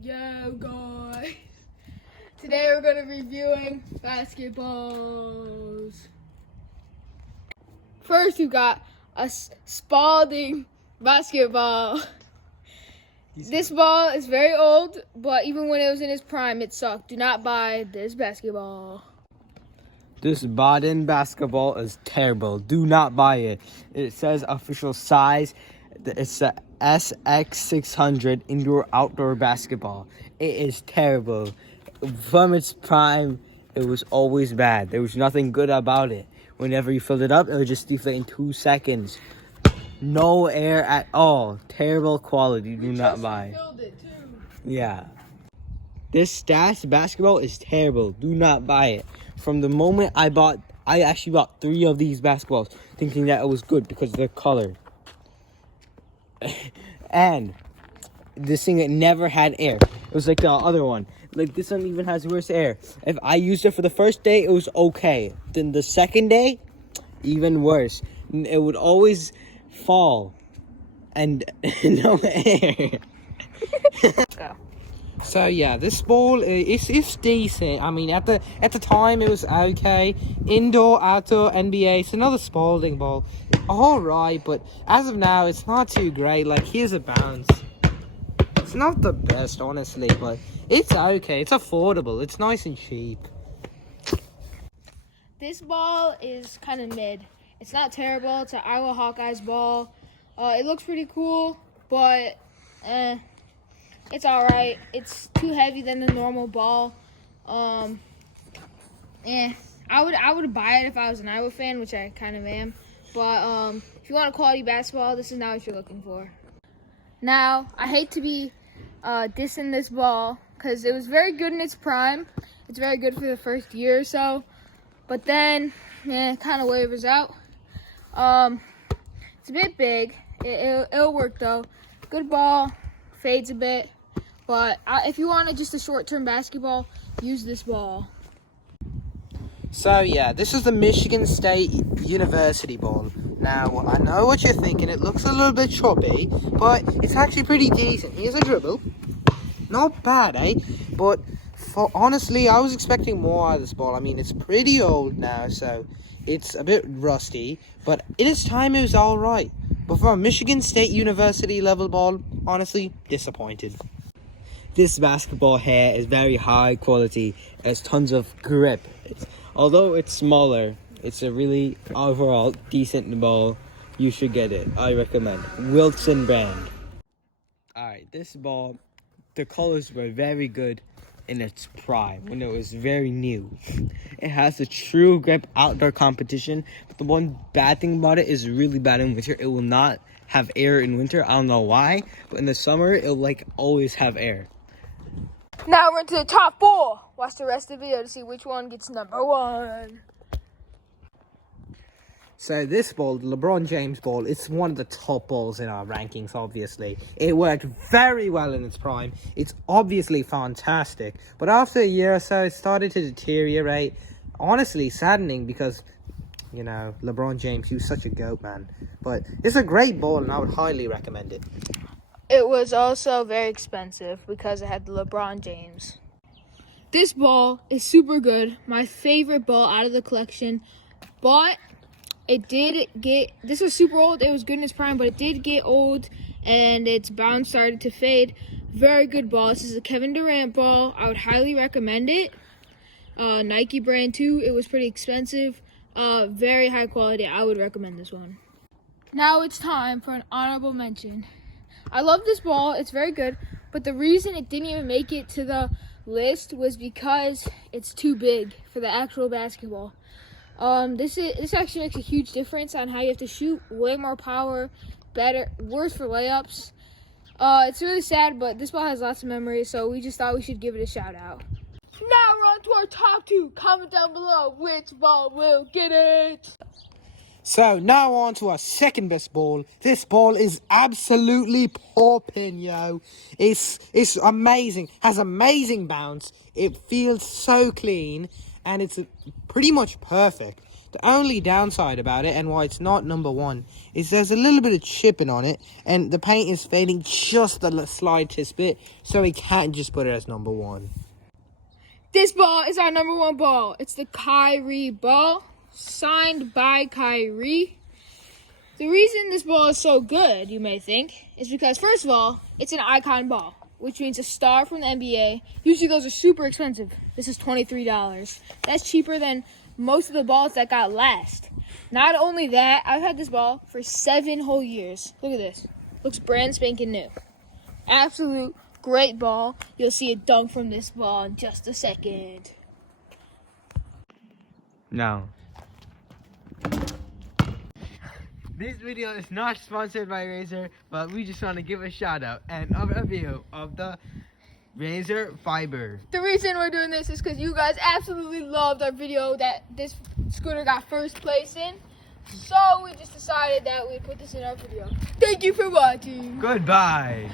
Yo guys, today we're gonna be reviewing basketballs. First, we got a Spalding basketball. This ball is very old, but even when it was in its prime, it sucked. Do not buy this basketball. This Baden basketball is terrible. Do not buy it. It says official size. It's a SX600 indoor-outdoor basketball. It is terrible. From its prime, it was always bad. There was nothing good about it. Whenever you filled it up, it would just deflate in 2 seconds. No air at all. Terrible quality. Do not buy. Yeah. This Stats basketball is terrible. Do not buy it. From the moment I actually bought 3 of these basketballs thinking that it was good because of their color. And this thing, it never had air. It was like the other one. Like, this one even has worse air. If I used it for the first day, it was okay. Then the second day, even worse. It would always fall. And no air. So yeah, this ball is decent. I mean, at the time it was okay. Indoor, outdoor, NBA. It's another Spalding ball. All right, but as of now, it's not too great. Like, here's a bounce. It's not the best, honestly, but it's okay. It's affordable. It's nice and cheap. This ball is kind of mid. It's not terrible. It's an Iowa Hawkeyes ball. It looks pretty cool, but it's all right. It's too heavy than the normal ball. I would buy it if I was an Iowa fan, which I kind of am. But if you want a quality basketball, this is not what you're looking for. Now, I hate to be dissing this ball because it was very good in its prime. It's very good for the first year or so, but then it kind of wavers out. It's a bit big. It'll work though. Good ball, fades a bit, but if you wanted just a short-term basketball, use this ball. So yeah, this is the Michigan State University ball. Now, I know what you're thinking. It looks a little bit chubby, but it's actually pretty decent. Here's a dribble. Not bad, eh? But honestly, I was expecting more out of this ball. I mean, it's pretty old now, so it's a bit rusty. But in its time, it was all right. But for a Michigan State University level ball, honestly, disappointed. This basketball here is very high quality. It has tons of grip. Although it's smaller, it's a really overall decent ball. You should get it. I recommend. Wilson brand. Alright, this ball, the colors were very good in its prime, when it was very new. It has a true grip outdoor competition, but the one bad thing about it is really bad in winter. It will not have air in winter. I don't know why, but in the summer, it'll like always have air. Now we're into the top 4. Watch the rest of the video to see which one gets number 1. So this ball, the LeBron James ball, it's one of the top balls in our rankings, obviously. It worked very well in its prime. It's obviously fantastic. But after a year or so, it started to deteriorate. Honestly, saddening because, you know, LeBron James, he was such a GOAT, man. But it's a great ball, and I would highly recommend it. It was also very expensive because it had the LeBron James. This ball is super good. My favorite ball out of the collection. But it did get, this was super old. It was good in its prime, but it did get old and its bounce started to fade. Very good ball. This is a Kevin Durant ball. I would highly recommend it. Nike brand too. It was pretty expensive. Very high quality. I would recommend this one. Now it's time for an honorable mention. I love this ball. It's very good. But the reason it didn't even make it to the list was because it's too big for the actual basketball. This actually makes a huge difference on how you have to shoot. Way more power, better, worse for layups. It's really sad, but this ball has lots of memories, so we just thought we should give it a shout out. Now we're on to our top 2. Comment down below which ball will get it. So now on to our second best ball. This ball is absolutely popping, yo. It's amazing. Has amazing bounce. It feels so clean, and it's pretty much perfect. The only downside about it, and why it's not number one, is there's a little bit of chipping on it, and the paint is fading just the slightest bit, so we can't just put it as number one. This ball is our number one ball. It's the Kyrie ball, signed by Kyrie. The reason this ball is so good, you may think, is because, first of all, it's an icon ball, which means a star from the NBA. Usually those are super expensive. This is $23. That's cheaper than most of the balls that got last. Not only that, I've had this ball for 7 whole years. Look at this. Looks brand spanking new. Absolute great ball. You'll see a dunk from this ball in just a second. No. This video is not sponsored by Razer, but we just want to give a shout out and a review of the Razer Fiber. The reason we're doing this is because you guys absolutely loved our video that this scooter got first place in. So we just decided that we'd put this in our video. Thank you for watching. Goodbye.